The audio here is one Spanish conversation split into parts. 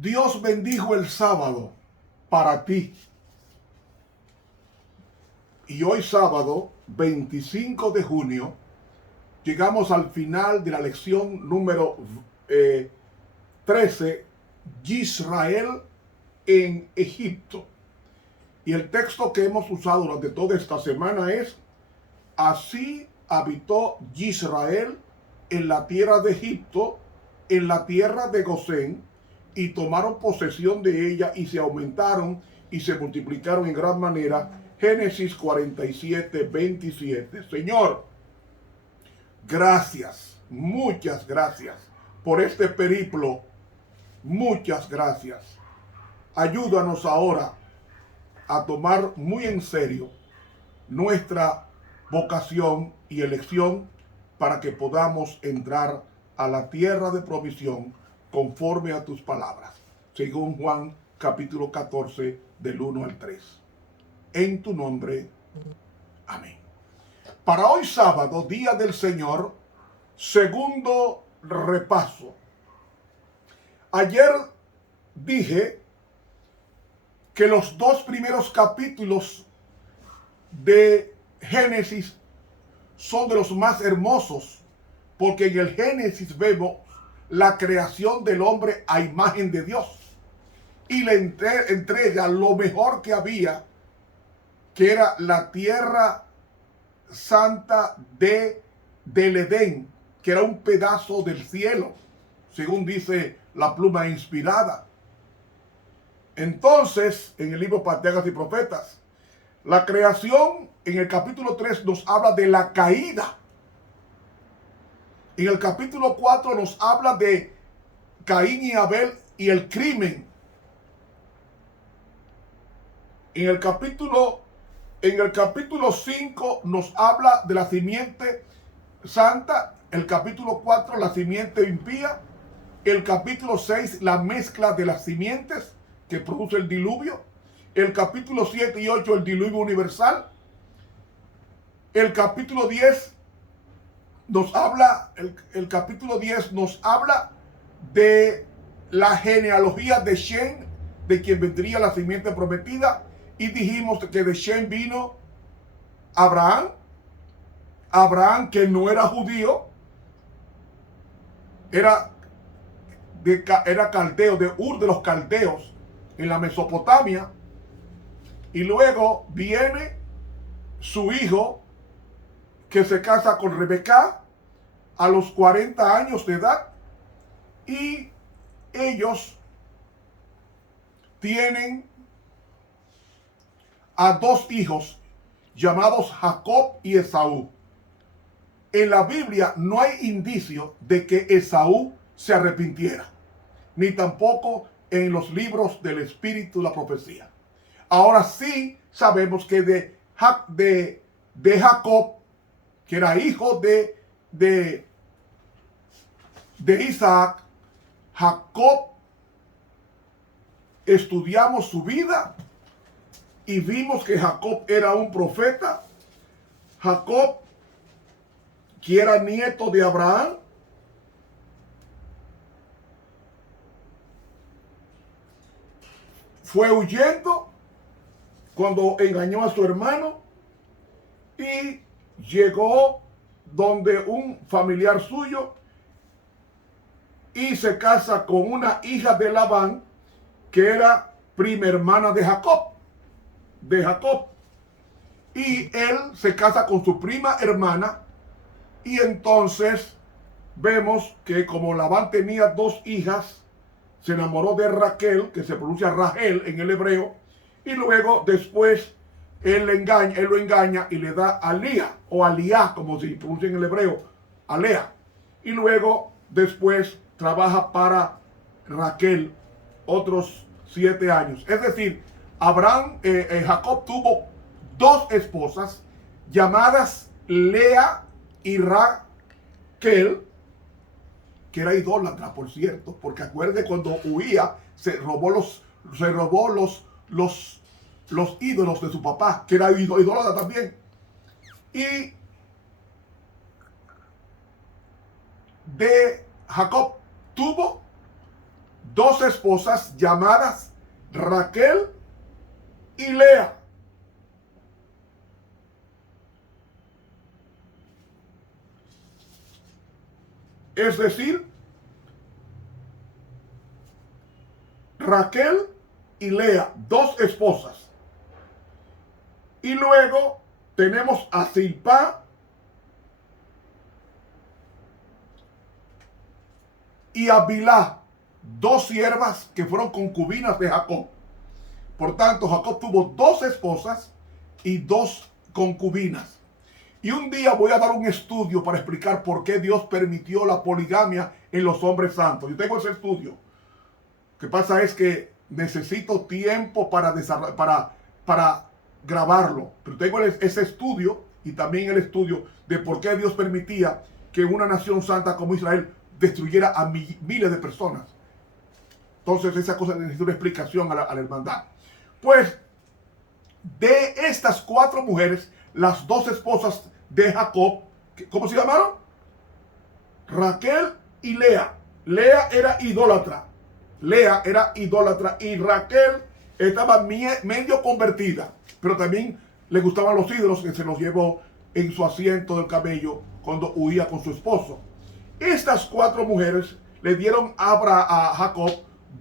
Dios bendijo el sábado para ti. Y hoy sábado, 25 de junio, llegamos al final de la lección número 13, Israel en Egipto. Y el texto que hemos usado durante toda esta semana es: así habitó Israel en la tierra de Egipto, en la tierra de Gosén, y tomaron posesión de ella y se aumentaron y se multiplicaron en gran manera. Génesis 47, 27. Señor, gracias, muchas gracias por este periplo. Muchas gracias. Ayúdanos ahora a tomar muy en serio nuestra vocación y elección para que podamos entrar a la tierra de provisión conforme a tus palabras, según Juan capítulo 14 del 1 al 3. En tu nombre, amén. Para hoy sábado, día del Señor, segundo repaso. Ayer dije que los dos primeros capítulos de Génesis son de los más hermosos, porque en el Génesis vemos la creación del hombre a imagen de Dios y le entrega lo mejor que había, que era la tierra santa del Edén, que era un pedazo del cielo, según dice la pluma inspirada. Entonces, en el libro Patriarcas y Profetas, la creación en el capítulo 3 nos habla de la caída. En el capítulo 4 nos habla de Caín y Abel y el crimen. En el capítulo 5 nos habla de la simiente santa. El capítulo 4, la simiente impía. El capítulo 6, la mezcla de las simientes que produce el diluvio. El capítulo 7 y 8, el diluvio universal. El capítulo 10 nos habla, el capítulo 10 nos habla de la genealogía de Shem, de quien vendría la simiente prometida. Y dijimos que de Shem vino Abraham, que no era judío, era caldeo, de Ur de los caldeos, en la Mesopotamia. Y luego viene su hijo, que se casa con Rebeca a los 40 años de edad, y ellos tienen a dos hijos llamados Jacob y Esaú. En la Biblia no hay indicio de que Esaú se arrepintiera, ni tampoco en los libros del Espíritu y la profecía. Ahora sí sabemos que de Jacob, que era hijo de Isaac, Jacob, estudiamos su vida y vimos que Jacob era un profeta. Jacob, que era nieto de Abraham, fue huyendo cuando engañó a su hermano y llegó donde un familiar suyo y se casa con una hija de Labán, que era prima hermana de Jacob. Y él se casa con su prima hermana, y entonces vemos que como Labán tenía dos hijas, se enamoró de Raquel, que se pronuncia Rachel en el hebreo, y luego después él lo engaña y le da a Lía, o a Liá, como se pronuncia en el hebreo, a Lea. Y luego después trabaja para Raquel otros 7 años. Es decir, Jacob tuvo dos esposas llamadas Lea y Raquel, que era idólatra, por cierto, porque acuerde cuando huía se robó los ídolos de su papá, que era idólatra también. Y de Jacob tuvo dos esposas llamadas Raquel y Lea. Es decir, Raquel y Lea, dos esposas. Y luego tenemos a Zilpá y a Bilhá, dos siervas que fueron concubinas de Jacob. Por tanto, Jacob tuvo dos esposas y dos concubinas. Y un día voy a dar un estudio para explicar por qué Dios permitió la poligamia en los hombres santos. Yo tengo ese estudio. Lo que pasa es que necesito tiempo para grabarlo. Pero tengo ese estudio y también el estudio de por qué Dios permitía que una nación santa como Israel destruyera a miles de personas. Entonces esa cosa necesita una explicación a la hermandad. Pues de estas cuatro mujeres, las dos esposas de Jacob, ¿cómo se llamaron? Raquel y Lea. Lea era idólatra. Lea era idólatra y Raquel estaba medio convertida, pero también le gustaban los ídolos que se los llevó en su asiento del camello cuando huía con su esposo. Estas cuatro mujeres le dieron a Jacob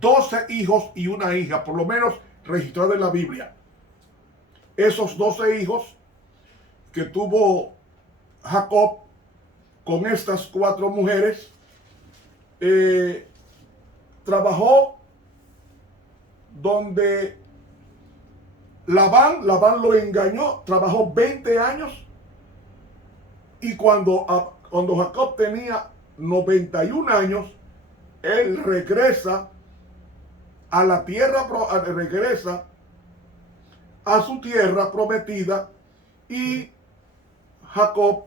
12 hijos y una hija, por lo menos registrada en la Biblia. Esos 12 hijos que tuvo Jacob con estas cuatro mujeres, trabajó donde Labán lo engañó, trabajó 20 años y cuando Jacob tenía 91 años, él regresa a la tierra, regresa a su tierra prometida y Jacob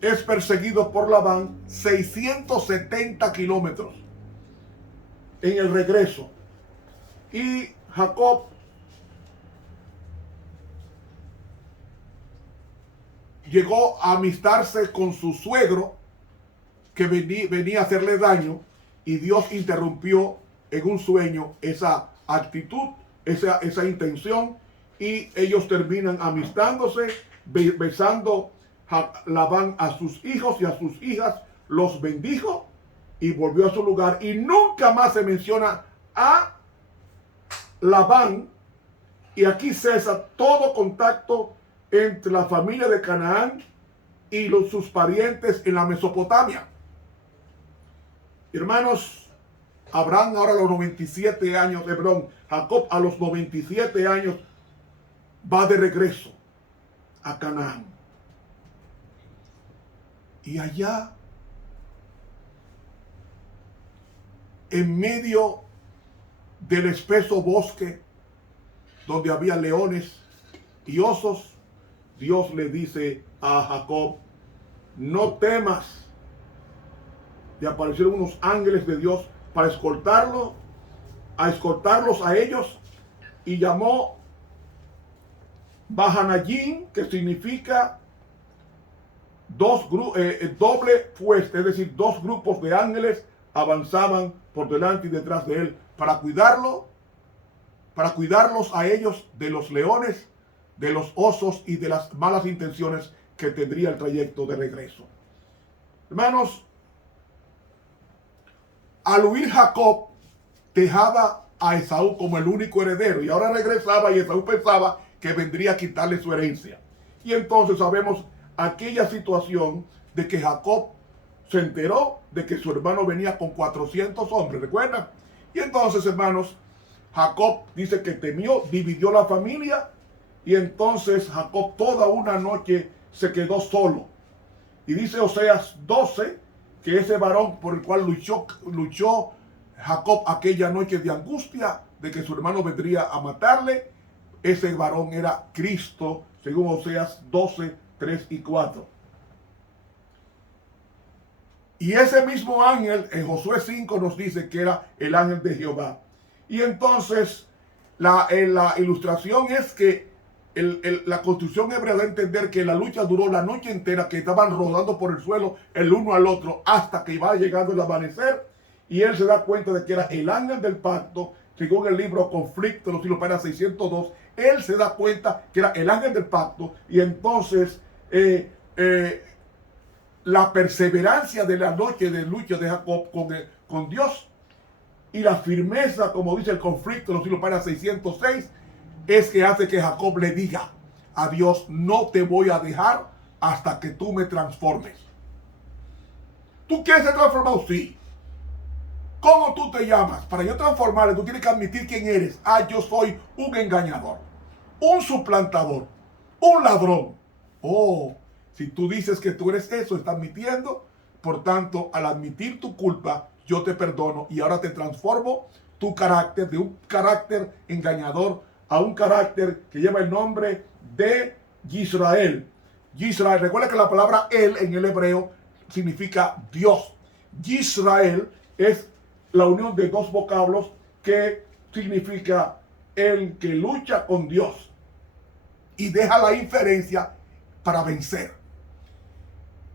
es perseguido por Labán 670 kilómetros en el regreso. Y Jacob llegó a amistarse con su suegro que venía a hacerle daño y Dios interrumpió en un sueño esa actitud, esa intención y ellos terminan amistándose, besando. Labán a sus hijos y a sus hijas los bendijo y volvió a su lugar y nunca más se menciona a Labán y aquí cesa todo contacto entre la familia de Canaán y sus parientes en la Mesopotamia. Hermanos, Abraham ahora a los 97 años, Jacob a los 97 años va de regreso a Canaán. Y allá, en medio del espeso bosque, donde había leones y osos, Dios le dice a Jacob, no temas. Y aparecieron unos ángeles de Dios para escoltarlos a ellos, y llamó Bahanayim, que significa doble fuerte, es decir, dos grupos de ángeles avanzaban por delante y detrás de él para cuidarlos a ellos de los leones, de los osos y de las malas intenciones que tendría el trayecto de regreso. Hermanos, al huir Jacob dejaba a Esaú como el único heredero y ahora regresaba y Esaú pensaba que vendría a quitarle su herencia. Y entonces sabemos aquella situación de que Jacob se enteró de que su hermano venía con 400 hombres, ¿recuerdan? Y entonces, hermanos, Jacob dice que temió, dividió la familia y entonces Jacob toda una noche se quedó solo. Y dice Oseas 12 que ese varón por el cual luchó Jacob aquella noche de angustia de que su hermano vendría a matarle, ese varón era Cristo, según Oseas 12, 3 y 4. Y ese mismo ángel en Josué 5 nos dice que era el ángel de Jehová. Y entonces la ilustración es que la construcción hebrea da a entender que la lucha duró la noche entera, que estaban rodando por el suelo el uno al otro hasta que iba llegando el amanecer, y él se da cuenta de que era el ángel del pacto, según el libro Conflicto de los Siglos, página 602. Él se da cuenta que era el ángel del pacto, y entonces la perseverancia de la noche de lucha de Jacob con Dios y la firmeza, como dice el Conflicto de los Siglos, página 606, es que hace que Jacob le diga a Dios: no te voy a dejar hasta que tú me transformes. ¿Tú quieres ser transformado? Sí. ¿Cómo tú te llamas? Para yo transformarle, tú tienes que admitir quién eres. Yo soy un engañador, un suplantador, un ladrón. Si tú dices que tú eres eso, estás admitiendo. Por tanto, al admitir tu culpa, yo te perdono y ahora te transformo tu carácter de un carácter engañador a un carácter que lleva el nombre de Yisrael. Yisrael, recuerda que la palabra él en el hebreo significa Dios. Yisrael es la unión de dos vocablos que significa el que lucha con Dios y deja la inferencia para vencer.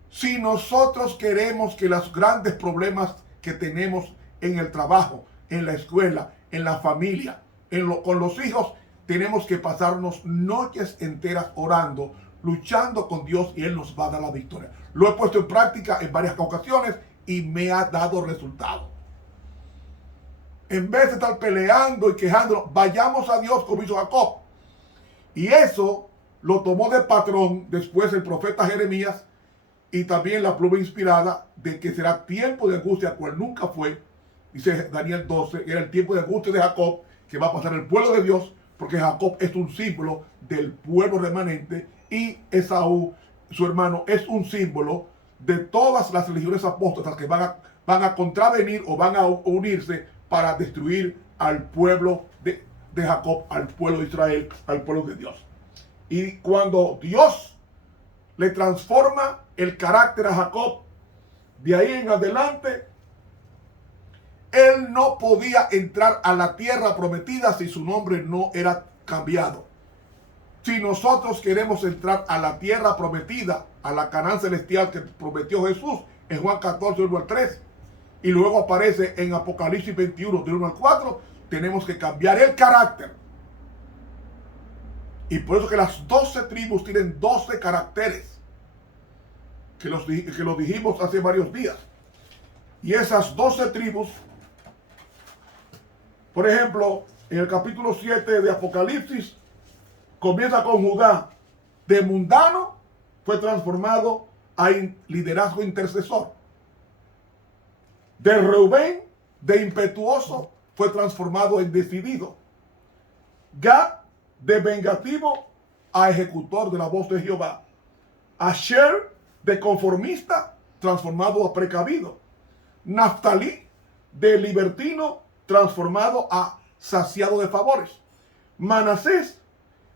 Si nosotros queremos que los grandes problemas que tenemos en el trabajo, en la escuela, en la familia, con los hijos, tenemos que pasarnos noches enteras orando, luchando con Dios, y Él nos va a dar la victoria. Lo he puesto en práctica en varias ocasiones y me ha dado resultado. En vez de estar peleando y quejándonos, vayamos a Dios como hizo Jacob. Y eso lo tomó de patrón después el profeta Jeremías, y también la pluma inspirada de que será tiempo de angustia, cual nunca fue. Dice Daniel 12, era el tiempo de angustia de Jacob, que va a pasar el pueblo de Dios, porque Jacob es un símbolo del pueblo remanente, y Esaú, su hermano, es un símbolo de todas las religiones apóstatas que van a contravenir o van a unirse para destruir al pueblo de Jacob, al pueblo de Israel, al pueblo de Dios. Y cuando Dios le transforma el carácter a Jacob, de ahí en adelante, él no podía entrar a la tierra prometida si su nombre no era cambiado. Si nosotros queremos entrar a la tierra prometida, a la Canaán celestial que prometió Jesús en Juan 14, 1 al 3, y luego aparece en Apocalipsis 21, de 1 al 4, tenemos que cambiar el carácter. Y por eso que las 12 tribus tienen 12 caracteres, que lo dijimos hace varios días. Y esas 12 tribus, por ejemplo, en el capítulo 7 de Apocalipsis, comienza con Judá. De mundano fue transformado a liderazgo intercesor. De Reubén, de impetuoso, fue transformado en decidido. Gad, de vengativo a ejecutor de la voz de Jehová. Asher, de conformista, transformado a precavido. Naftalí, de libertino, transformado a saciado de favores. Manasés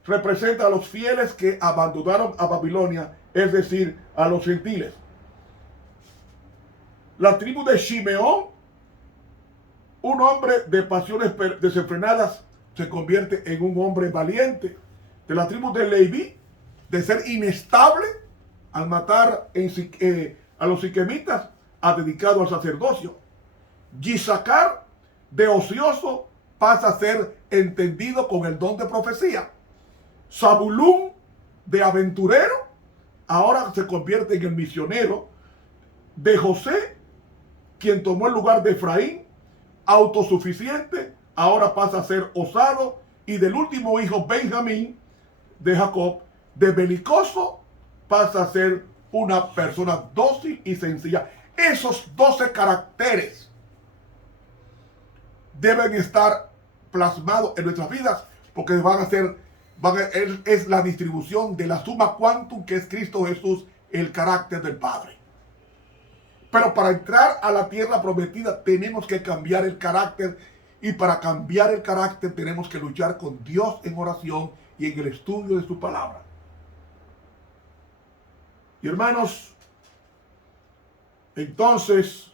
representa a los fieles que abandonaron a Babilonia, es decir, a los gentiles. La tribu de Shimeón, un hombre de pasiones desenfrenadas, se convierte en un hombre valiente. De la tribu de Leví, de ser inestable al matar a los siquemitas, ha dedicado al sacerdocio. Yisacar, de ocioso, pasa a ser entendido con el don de profecía. Zabulún, de aventurero, ahora se convierte en el misionero. De José, quien tomó el lugar de Efraín, autosuficiente, ahora pasa a ser osado. Y del último hijo, Benjamín, de Jacob, de belicoso, pasa a ser una persona dócil y sencilla. Esos 12 caracteres deben estar plasmados en nuestras vidas, porque es la distribución de la suma quantum que es Cristo Jesús, el carácter del Padre. Pero para entrar a la tierra prometida tenemos que cambiar el carácter, y para cambiar el carácter tenemos que luchar con Dios en oración y en el estudio de su palabra. Y hermanos, entonces,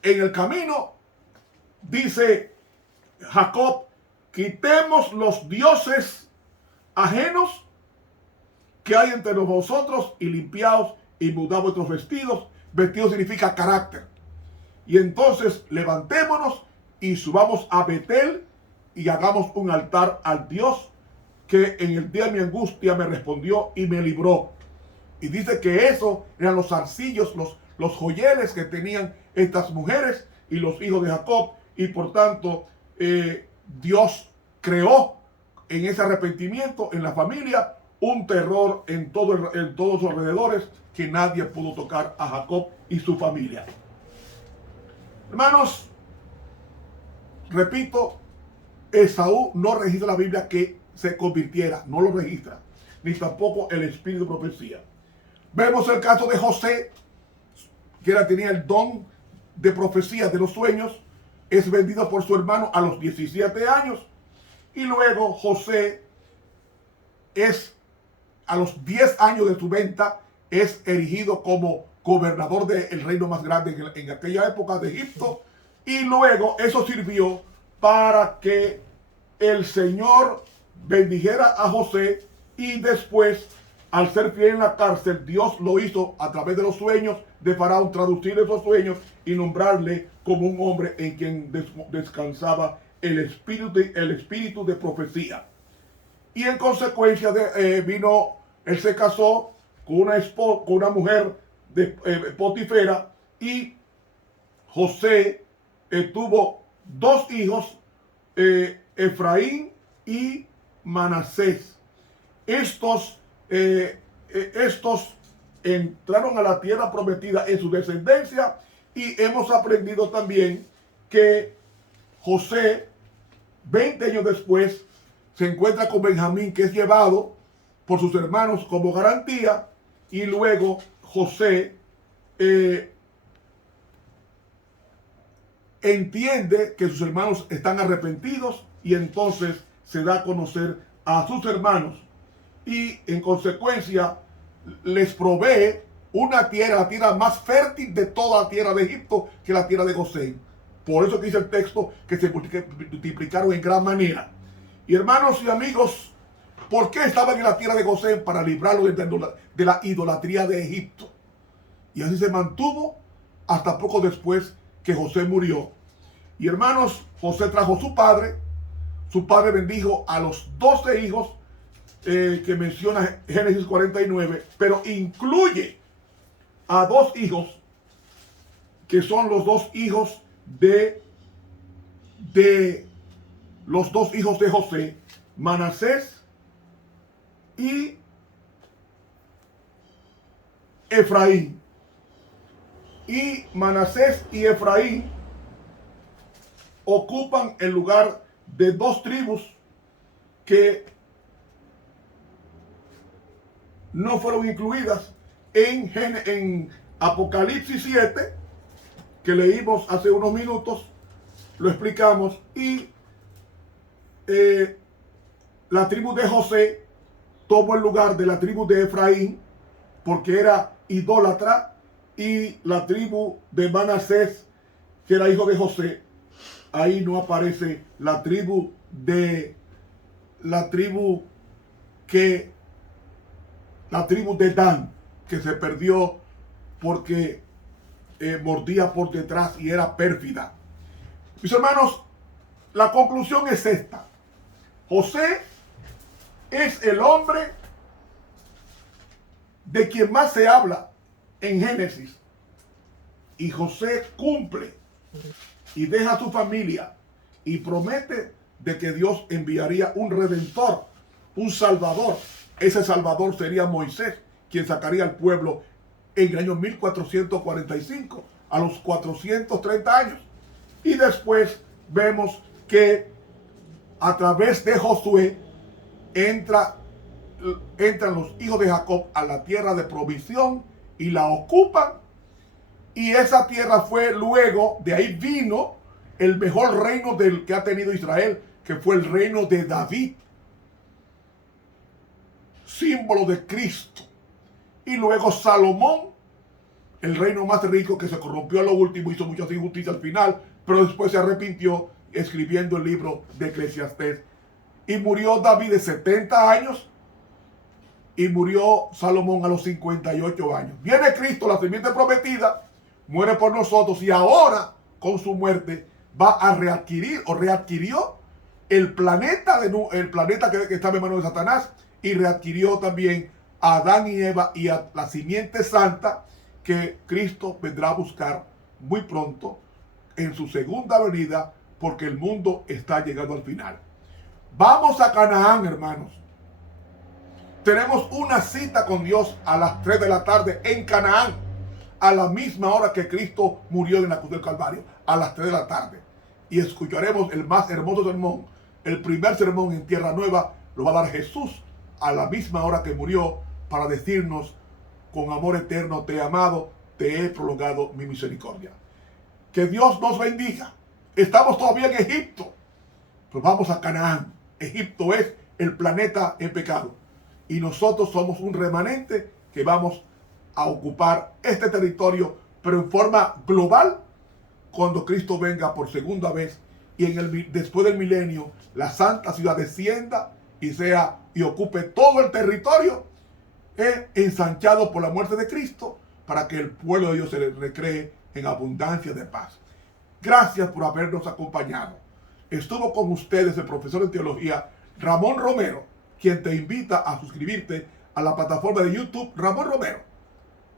en el camino, dice Jacob, quitemos los dioses ajenos que hay entre nosotros y limpiaos y mudad vuestros vestidos. Vestido significa carácter. Y entonces levantémonos y subamos a Betel y hagamos un altar al Dios que en el día de mi angustia me respondió y me libró. Y dice que eso eran los zarcillos, los joyeles que tenían estas mujeres y los hijos de Jacob. Y por tanto, Dios creó en ese arrepentimiento en la familia un terror en todos los alrededores, que nadie pudo tocar a Jacob y su familia. Hermanos, repito, Esaú no registra la Biblia que se convirtiera, no lo registra, ni tampoco el espíritu de profecía. Vemos el caso de José, que tenía el don de profecía de los sueños, es vendido por su hermano a los 17 años, y luego José a los 10 años de su venta, es erigido como gobernador del reino más grande en aquella época de Egipto, y luego eso sirvió para que el Señor bendijera a José, y después, al ser fiel en la cárcel, Dios lo hizo a través de los sueños de Faraón, traducir esos sueños y nombrarle como un hombre en quien descansaba el espíritu de profecía. Y en consecuencia él se casó con una mujer de Potifera, y José tuvo dos hijos, Efraín y Manasés. Estos entraron a la tierra prometida en su descendencia, y hemos aprendido también que José, 20 años después, se encuentra con Benjamín, que es llevado por sus hermanos como garantía, y luego José entiende que sus hermanos están arrepentidos, y entonces se da a conocer a sus hermanos, y en consecuencia les provee una tierra, la tierra más fértil de toda la tierra de Egipto, que es la tierra de Gosén. Por eso dice el texto que se multiplicaron en gran manera. Y hermanos y amigos, ¿por qué estaban en la tierra de Gosén? Para librarlos de la idolatría de Egipto. Y así se mantuvo hasta poco después que José murió. Y hermanos, José trajo su padre bendijo a los 12 hijos que menciona Génesis 49, pero incluye a dos hijos, que son los dos hijos de los dos hijos de José, Manasés y Efraín. Y Manasés y Efraín ocupan el lugar de dos tribus que no fueron incluidas en Apocalipsis 7, que leímos hace unos minutos, lo explicamos, y la tribu de José tomó el lugar de la tribu de Efraín, porque era idólatra, y la tribu de Manasés, que era hijo de José, ahí no aparece la tribu de Dan, que se perdió porque mordía por detrás y era pérfida. Mis hermanos, la conclusión es esta: José es el hombre de quien más se habla en Génesis, y José cumple y deja a su familia y promete de que Dios enviaría un redentor, un salvador. Ese salvador sería Moisés, quien sacaría al pueblo en el año 1445, a los 430 años. Y después vemos que a través de Josué entran los hijos de Jacob a la tierra de provisión y la ocupan. Y esa tierra fue luego, de ahí vino el mejor reino del que ha tenido Israel, que fue el reino de David, símbolo de Cristo. Y luego Salomón, el reino más rico, que se corrompió a lo último, hizo muchas injusticias al final, pero después se arrepintió, escribiendo el libro de Eclesiastés, Y murió David de 70 años y murió Salomón a los 58 años. Viene Cristo, la simiente prometida, muere por nosotros y ahora con su muerte va a readquirir o readquirió el planeta que estaba en manos de Satanás, y readquirió también a Adán y Eva y a la simiente santa que Cristo vendrá a buscar muy pronto en su segunda venida, porque el mundo está llegando al final. Vamos a Canaán, hermanos. Tenemos una cita con Dios a las 3 de la tarde en Canaán, a la misma hora que Cristo murió en la cruz del Calvario, a las 3 de la tarde. Y escucharemos el más hermoso sermón, el primer sermón en Tierra Nueva, lo va a dar Jesús a la misma hora que murió, para decirnos: con amor eterno te he amado, te he prolongado mi misericordia. Que Dios nos bendiga. Estamos todavía en Egipto, pero vamos a Canaán. Egipto es el planeta en pecado, y nosotros somos un remanente que vamos a ocupar este territorio, pero en forma global, cuando Cristo venga por segunda vez y después del milenio la santa ciudad descienda y ocupe todo el territorio ensanchado por la muerte de Cristo, para que el pueblo de Dios se recree en abundancia de paz. Gracias por habernos acompañado. Estuvo con ustedes el profesor de teología Ramón Romero, quien te invita a suscribirte a la plataforma de YouTube Ramón Romero.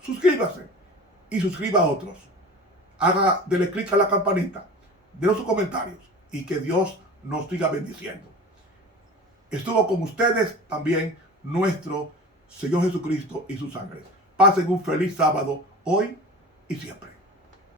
Suscríbase y suscriba a otros. Dele clic a la campanita, denos sus comentarios, y que Dios nos siga bendiciendo. Estuvo con ustedes también nuestro Señor Jesucristo y su sangre. Pasen un feliz sábado hoy y siempre.